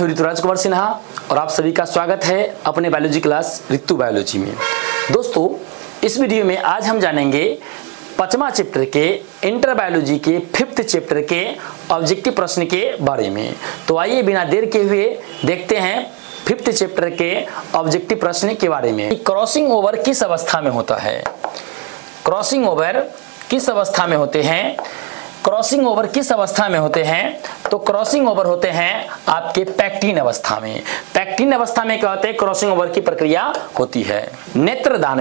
हूं ऋतुराज कुमार सिन्हा और आप सभी का स्वागत है अपने बायोलॉजी क्लास ऋतु बायोलॉजी में। दोस्तों, इस वीडियो में आज हम जानेंगे 5वां चैप्टर के इंटर बायोलॉजी के 5th चैप्टर के ऑब्जेक्टिव प्रश्न के बारे में। तो आइए बिना देर के हुए देखते हैं 5th चैप्टर के ऑब्जेक्टिव प्रश्न के बारे में। क्रॉसिंग ओवर किस अवस्था में होता है? क्रॉसिंग ओवर किस अवस्था में होते हैं? क्रॉसिंग ओवर किस अवस्था में होते हैं? तो क्रॉसिंग ओवर होते हैं आपके पैक्टिन अवस्था में। पैक्टिन अवस्था में क्या होते हैं? क्रॉसिंग ओवर की प्रक्रिया होती है। नेत्रदान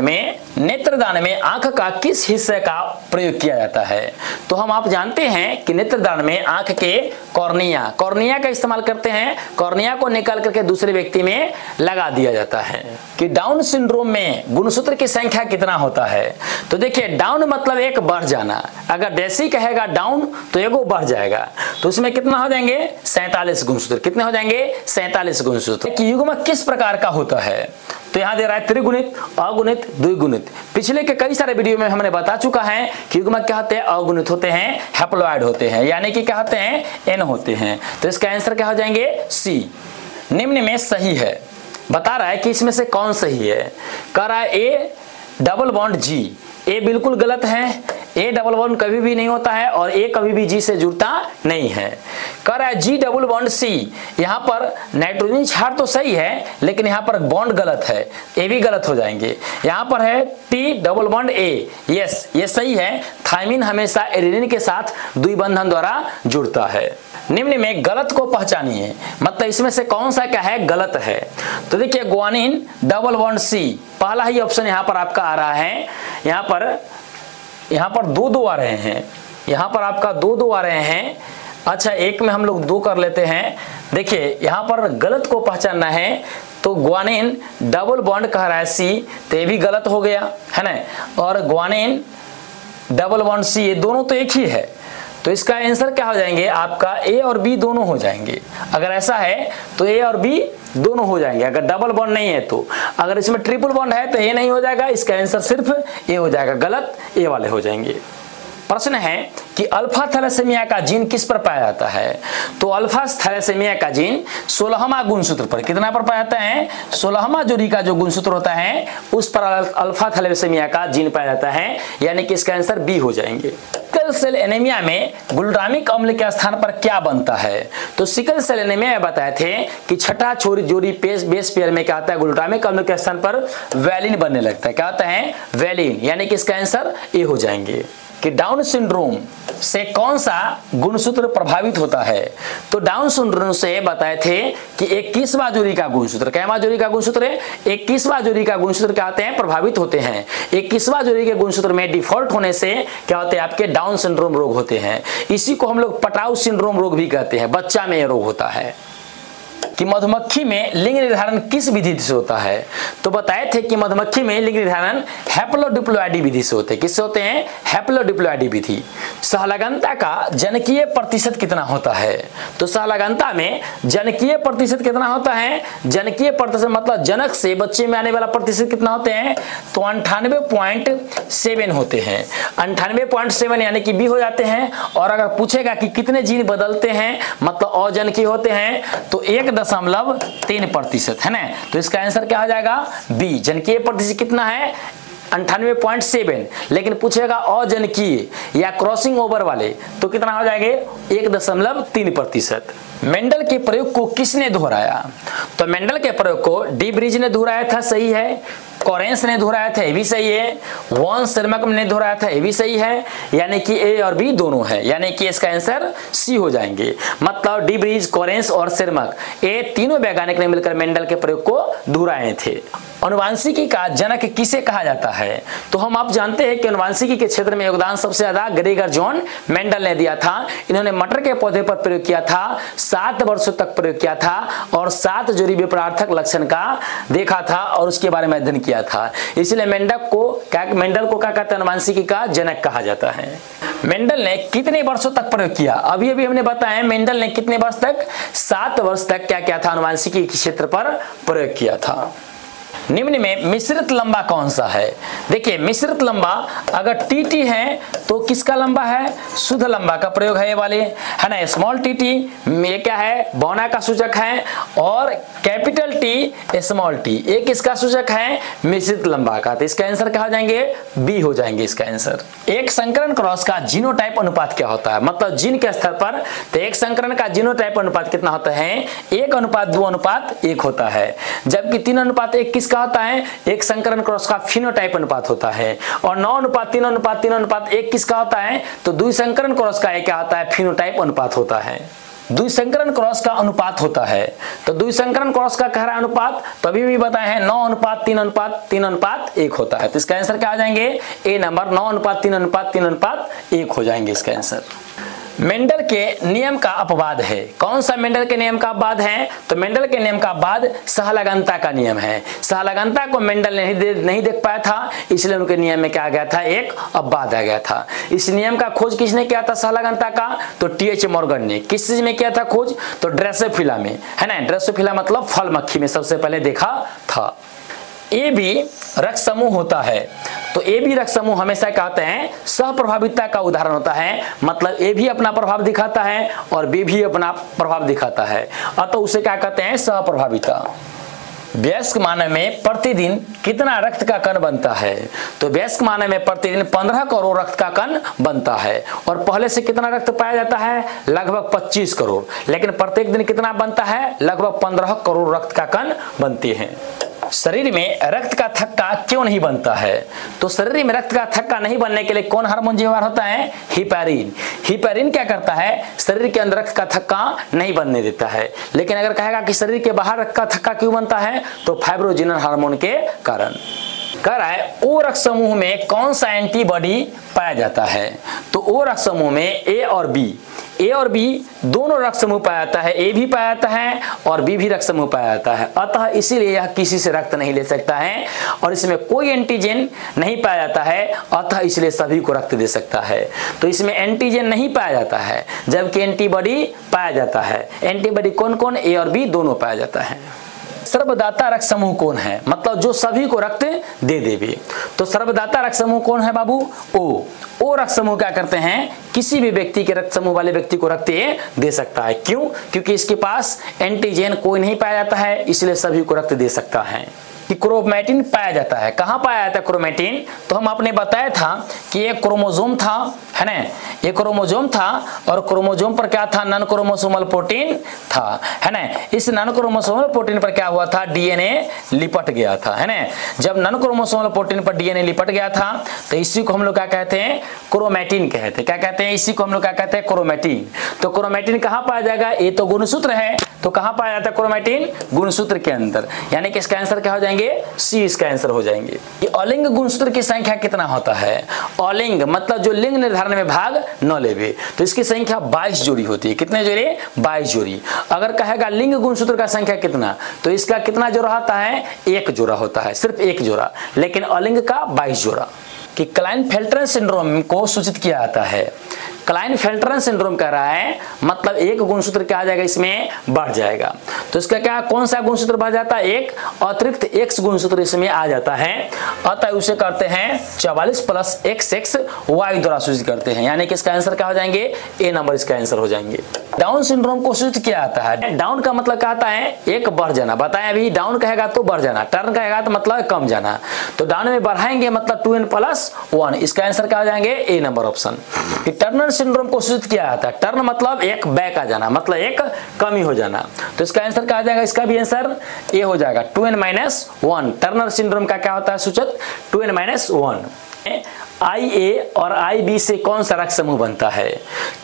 में आंख का किस हिस्से का प्रयोग किया जाता है? तो आप जानते हैं कि नेत्रदान में आंख के कॉर्निया का इस्तेमाल करते हैं। कॉर्निया को निकाल करके दूसरे व्यक्ति में लगा दिया जाता है। कि डाउन सिंड्रोम में गुणसूत्र की संख्या कितना होता है? तो देखिए, डाउन मतलब एक बढ़ जाना। अगर देसी कहेगा डाउन तो एगो बढ़ जाएगा, तो उसमें कितना हो जाएंगे? 47 गुणसूत्र। कितने हो जाएंगे? 47 गुणसूत्र। कि युग्मक किस प्रकार का होता है? तो यहां दे रहा है त्रिगुणित, अगुणित, द्विगुणित। पिछले के कई सारे वीडियो में हमने बता चुका है कि युग्मक क्या होते हैं? अगुणित होते हैं, हैप्लॉइड होते हैं, यानी कि क्या होते हैं? एन होते हैं। तो इसका आंसर क्या हो जाएंगे? सी। निम्न में सही है। बता रहा है कि इसमें से कौन सही है। कह रहा है ए डबल बॉन्ड जी। ए बिल्कुल गलत है। ए डबल बॉन्ड कभी भी नहीं होता है और ए कभी भी जी से जुड़ता नहीं है। कह रहा है जी डबल बॉन्ड सी। यहाँ पर नाइट्रोजन क्षार तो सही है, लेकिन यहाँ पर बॉन्ड गलत है, ए भी गलत हो जाएंगे। यहाँ पर है टी डबल बॉन्ड ए। यस, ये सही है। थायमिन हमेशा एडेनिन के साथ द्विबंधन द्वारा जुड़ता है। निम्न में गलत को पहचानिए, मतलब इसमें से कौन सा क्या है? गलत है। तो देखिए, ग्वानिन डबल बॉन्ड सी, पहला ही ऑप्शन यहाँ पर आपका आ रहा है। यहाँ पर दो आ रहे हैं। यहाँ पर आपका दो आ रहे हैं। अच्छा, एक में हम लोग 2 कर लेते हैं। देखिए, यहाँ पर गलत को पहचानना है। तो ग्वानिन डबल बॉन्ड कह रहा है सी, तो ये भी गलत हो गया है ना। और ग्वानिन डबल बॉन्ड सी, ये दोनों तो एक ही है। तो इसका आंसर क्या हो जाएंगे? आपका ए और बी दोनों हो जाएंगे। अगर ऐसा है तो ए और बी दोनों हो जाएंगे, अगर डबल बॉन्ड नहीं है तो। अगर इसमें ट्रिपल बॉन्ड है तो ए नहीं हो जाएगा, इसका आंसर सिर्फ ए हो जाएगा। गलत ए वाले हो जाएंगे। प्रश्न है कि अल्फा थैलेसीमिया का जीन किस पर पाया जाता है? तो अल्फा थैलेसीमिया का जीन 16वां गुणसूत्र पर। कितना पर पाया जाता है? 16वां जोड़ी का जो गुणसूत्र होता है उस पर अल्फा थैलेसीमिया का जीन पाया जाता है, यानी कि इसका आंसर बी हो जाएंगे। सिकल सेल एनीमिया में ग्लूटामिक अम्ल के स्थान पर क्या बनता है? तो सिकल सेल एनीमिया में बताए थे कि छठा जोड़ी बेस पेयर में क्या आता है? ग्लूटामिक अम्ल के स्थान पर वैलिन बनने लगता है। क्या होता है? वैलिन, यानी कि इसका आंसर ए हो जाएंगे। कि डाउन सिंड्रोम से कौन सा गुणसूत्र प्रभावित होता है? तो डाउन सिंड्रोम से बताए थे कि 21वां जोड़ी का गुणसूत्र, कैवां जोड़ी का गुणसूत्र है? 21वां जोड़ी का गुणसूत्र क्या होते हैं? प्रभावित होते हैं। 21वां जोड़ी के गुणसूत्र में डिफॉल्ट होने से क्या होते हैं? आपके डाउन सिंड्रोम रोग होते हैं। इसी को हम लोग पटाउ सिंड्रोम रोग भी कहते हैं। बच्चा में यह रोग होता है। कि मधुमक्खी में लिंग निर्धारण किस विधि से होता है? तो बताए थे कि मधुमक्खी में लिंग निर्धारण हैप्लोडिप्लॉइडी विधि से होते हैं। किससे होते हैं? हैप्लोडिप्लॉइडी विधि। सहलगनता का जनकीय प्रतिशत कितना होता है? तो सहलगनता में जनकीय प्रतिशत कितना होता है? जनकीय प्रतिशत मतलब जनक से बच्चे में आने वाला प्रतिशत कितना होते हैं? तो 98.7 होते हैं। 98.7 यानी कि बी हो जाते हैं। और अगर पूछेगा कि कितने जीन बदलते हैं, मतलब अजनकीय होते हैं, तो 1.3% है ना। तो इसका आंसर क्या हो जाएगा? बी। जनकीय प्रतिशत कितना है? 98.7। लेकिन पूछेगा अजनकीय या क्रॉसिंग ओवर वाले तो कितना हो जाएंगे? 1.3%। मेंडल के प्रयोग को किसने दोहराया? तो मेंडल के प्रयोग को डी ब्रिज ने दोहराया था, सही है। कोरेंस ने दोहराया था, ये भी सही है। वॉन सेरमक ने दोहराया था, ये भी सही है। यानी कि ए और बी दोनों है, यानी कि इसका आंसर सी हो जाएंगे। मतलब डी ब्रिज, कोरेंस और सेरमक, ये तीनों वैज्ञानिक ने मिलकर मेंडल के प्रयोग को दोहराए थे। अनुवांशिकी का जनक किसे कहा जाता है? तो आप जानते हैं कि अनुवांशिकी के क्षेत्र में योगदान सबसे ज्यादा ग्रेगर जॉन मेंडल ने दिया था। इन्होंने मटर के पौधे पर प्रयोग किया था, 7 वर्षों तक प्रयोग किया था और 7 जोड़ी विपरार्थक लक्षण का देखा था और उसके बारे में अध्ययन किया था। इसलिए मेंडल को क्या कहते हैं? अनुवांशिकी का जनक कहा जाता है। मेंडल ने कितने वर्षों तक प्रयोग किया? अभी हमने बताया मेंडल ने कितने वर्ष तक? 7 वर्ष तक क्या किया था? अनुवांशिकी के क्षेत्र पर प्रयोग किया था। निम्न में मिश्रित लंबा कौन सा है? देखिए मिश्रित लंबा अगर टी है तो किसका लंबा है? शुद्ध लंबा का प्रयोग है ये वाले, है ना। स्मॉल टी ये क्या है? बौना का सूचक है, और कैपिटल टी स्मॉल टी ये किसका सूचक है? मिश्रित लंबा का। तो इसका आंसर क्या हो जाएंगे? बी हो जाएंगे इसका आंसर। एक संकरण क्रॉस का जीनोटाइप अनुपात क्या होता है? मतलब जीन के स्तर पर तो एक संकरण का जीनोटाइप अनुपात कितना होता है? 1:2:1 होता है। जबकि 3:1 किसका होता है? एक संकरण क्रॉस का फिनोटाइप अनुपात होता है। और 9:3:3:1 किसका होता है? तो द्विसंकरण क्रॉस का क्या होता है? फिनोटाइप अनुपात होता है। द्विसंकरण क्रॉस का अनुपात होता है। तो द्विसंकरण क्रॉस का कह रहा है अनुपात, तभी भी बताए हैं 9:3:3:1 होता है। तो इसका आंसर क्या आ जाएंगे? ए नंबर 9:3:3:1 हो जाएंगे इसका आंसर। मेंडल के नियम का अपवाद है। कौन सा मेंडल के नियम का अपवाद है? तो मेंडल के नियम का अपवाद सहलगनता का नियम है। सहलगनता को मेंडल नहीं देख पाया था, इसलिए उनके नियम में क्या आ गया था? एक अपवाद आ गया था। इस नियम का खोज किसने किया था सहलगनता का? तो टी.एच. मॉर्गन ने। किस चीज में किया था खोज? तो ड्रेसोफिला में, है ना। ड्रेसोफिला मतलब फल मक्खी में सबसे पहले देखा था। ए बी रक्त समूह होता है। तो ए बी रक्त समूह हमेशा कहते हैं सहप्रभाविता का उदाहरण होता है। मतलब ए भी अपना प्रभाव दिखाता है और बी भी अपना प्रभाव दिखाता है, अतः उसे क्या कहते हैं? सहप्रभाविता। वयस्क मानव में प्रतिदिन कितना रक्त का कण बनता है? तो वयस्क मानव में प्रतिदिन 15 करोड़ रक्त का कण बनता है। और पहले से कितना रक्त पाया जाता है? लगभग 25 करोड़। लेकिन प्रत्येक दिन कितना बनता है? लगभग 15 करोड़ रक्त का कण बनते हैं। शरीर में रक्त का थक्का क्यों नहीं बनता है? तो शरीर में रक्त का थक्का नहीं बनने के लिए कौन हार्मोन जिम्मेदार होता है? हिपैरिन। हिपैरिन क्या करता है? शरीर के अंदर रक्त का थक्का नहीं बनने देता है। लेकिन अगर कहेगा कि शरीर के बाहर रक्त का थक्का क्यों बनता है? तो फाइब्रोजिनल हार्मोन के कारण। कह रहा है ओ रक्त समूह में कौन सा एंटीबॉडी पाया जाता है? तो ओ रक्त समूह में ए और बी दोनों रक्त समूह पाया जाता है। ए भी पाया जाता है और बी भी रक्त समूह पाया जाता है। अतः इसीलिए यह किसी से रक्त नहीं ले सकता है और इसमें कोई एंटीजन नहीं पाया जाता है, अतः इसलिए सभी को रक्त दे सकता है। तो इसमें एंटीजन नहीं पाया जाता है, जबकि एंटीबॉडी पाया जाता है। एंटीबॉडी कौन कौन? ए और बी दोनों पाया जाता है। सर्वदाता रक्त समूह कौन है? मतलब जो सभी को रक्त दे देवे। तो सर्वदाता रक्त समूह कौन है बाबू? ओ रक्त समूह क्या करते हैं? किसी भी व्यक्ति के रक्त समूह वाले व्यक्ति को रक्त दे सकता है। क्यों? क्योंकि इसके पास एंटीजन कोई नहीं पाया जाता है, इसलिए सभी को रक्त दे सकता है। कि क्रोमैटिन पाया जाता है। कहाँ पाया जाता है क्रोमैटिन? तो हम आपने बताया था कि एक क्रोमोसोम था, है ना। एक क्रोमोसोम था और क्रोमोसोम पर क्या था? नॉन क्रोमोसोमल प्रोटीन था, है ना। इस नॉन क्रोमोसोमल प्रोटीन पर क्या हुआ था? डीएनए लिपट गया था, है ना। जब नॉन क्रोमोसोमल प्रोटीन पर डीएनए लिपट गया था तो इसी को हम लोग क्या कहते हैं? क्रोमैटिन कहते हैं। क्या कहते हैं? इसी को हम लोग क्या कहते हैं? क्रोमैटिन। तो क्रोमैटिन कहाँ पाया जाएगा? ये तो गुणसूत्र है, तो कहाँ पाया जाता है क्रोमैटिन? गुणसूत्र के अंदर। यानी कि इसका आंसर क्या हो जाएंगे? सी इसका आंसर हो जाएंगे। ये अलिंग गुणसूत्र की संख्या कितना होता है? अलिंग मतलब जो लिंग निर्धारण में भाग न लेवे, तो इसकी संख्या 22 जोड़ी होती है। कितने जोड़ी? 22 जोड़ी। अगर कहेगा लिंग गुणसूत्र का संख्या कितना, तो इसका कितना जोड़ा होता है? 1 जोड़ा होता है, सिर्फ 1 जोड़ा। लेकिन अलिंग का 22 जोड़ा। कि क्लाइनफेल्टर सिंड्रोम को सूचित किया जाता है। क्लाइनफेल्टर सिंड्रोम कह रहा है मतलब एक गुणसूत्र क्या आ जाएगा? इसमें बढ़ जाएगा। तो इसका क्या, कौन सा गुणसूत्र बढ़ जाता है? एक अतिरिक्त एक्स गुणसूत्र इसमें आ जाता है, अतः उसे करते हैं 44 + XX/Y द्वारा सूचित करते हैं। यानी कि इसका आंसर क्या हो जाएंगे? ए नंबर इसका आंसर हो जाएंगे। डाउन सिंड्रोम को सूचित किया जाता है। डाउन का मतलब क्या आता है? एक बढ़ जाना। बताएं अभी, डाउन कहेगा तो बढ़ जाना, टर्न कहेगा तो मतलब कम जाना। तो डाउन में बढ़ाएंगे मतलब 2n+1। इसका आंसर क्या हो जाएंगे? ए नंबर ऑप्शन। टर्नर सिंड्रोम को सूचित किया जाता है। टर्न मतलब एक बैक आ जाना, मतलब एक कमी हो जाना। तो इसका आंसर क्या आ जाएगा? इसका भी आंसर ए हो जाएगा, 2n-1। टर्नर सिंड्रोम का क्या होता है सूचक? 2n-1। IA और IB से कौन सा रक्त समूह बनता है?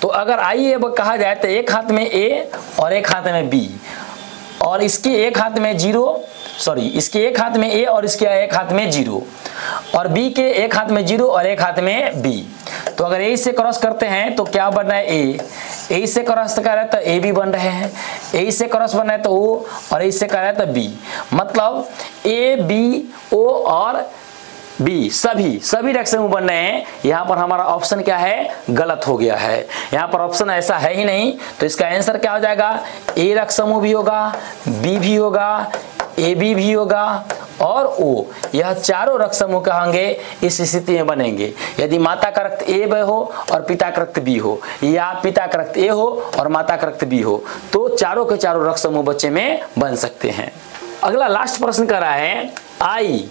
तो अगर IA कहा जाए तो एक हाथ में A और एक हाथ में B, और इसके एक हाथ में इसके एक हाथ में A और इसके एक हाथ में 0, और B के एक हाथ में 0 और एक हाथ में B। तो अगर A से क्रॉस करते हैं तो क्या बन रहा है? A से क्रॉस कर रहा है तो AB बन रहे हैं, A से क्रॉस बन रहा है तो O, और A से कर रहा है तो B। मतलब A, B, O और बी सभी रक्त समूह बन रहे हैं। यहाँ पर हमारा ऑप्शन क्या है? गलत हो गया है। यहाँ पर ऑप्शन ऐसा है ही नहीं। तो इसका आंसर क्या हो जाएगा? ए रक्त समूह भी होगा, बी भी होगा, AB भी होगा और O, यह चारों रक्त समूह क्या होंगे, इस स्थिति में बनेंगे। यदि माता का रक्त A हो और पिता का रक्त B हो, या पिता का रक्त A हो और माता का रक्त B हो, तो चारों के चारों रक्त समूह बच्चे में बन सकते हैं। अगला लास्ट प्रश्न कर रहा है I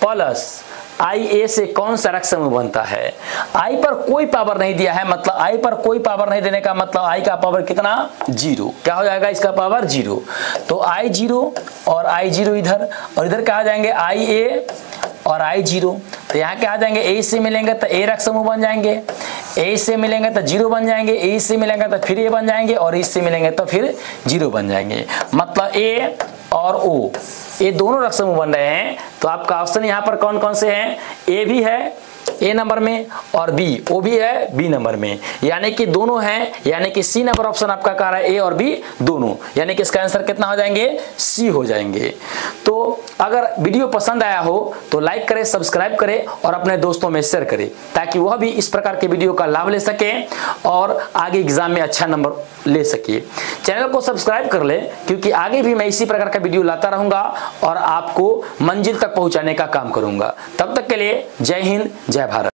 प्लस IA से कौन सा रक्त समूह बनता है। I पर कोई पावर नहीं दिया है, मतलब I पर कोई पावर नहीं देने का मतलब I का पावर कितना, 0। क्या हो जाएगा इसका पावर 0। तो I0 और I0 इधर, और इधर क्या आ जाएंगे IA और I0। तो यहाँ क्या आ जाएंगे, A से मिलेंगे तो A रक्त समूह बन जाएंगे, A से मिलेंगे तो 0 बन जाएंगे, A से मिलेंगे तो फिर A बन जाएंगे, और इससे मिलेंगे तो फिर 0 बन जाएंगे। मतलब A और O ये दोनों रक्त समूह बन रहे हैं। तो आपका ऑप्शन यहाँ पर कौन कौन से हैं, A भी है A नंबर में, और B O भी है B नंबर में, यानी कि दोनों हैं, यानी कि C नंबर ऑप्शन आपका कह रहा है A और B दोनों, यानी कि इसका आंसर कितना हो जाएंगे, C हो जाएंगे। तो अगर वीडियो पसंद आया हो तो लाइक करें, सब्सक्राइब करें और अपने दोस्तों में शेयर करें, ताकि वह भी इस प्रकार के वीडियो का लाभ ले सके और आगे एग्जाम में अच्छा नंबर ले सके। चैनल को सब्सक्राइब कर ले, क्योंकि आगे भी मैं इसी प्रकार का वीडियो लाता रहूंगा और आपको मंजिल तक पहुंचाने का काम करूंगा। तब तक के लिए जय हिंद, जय भारत।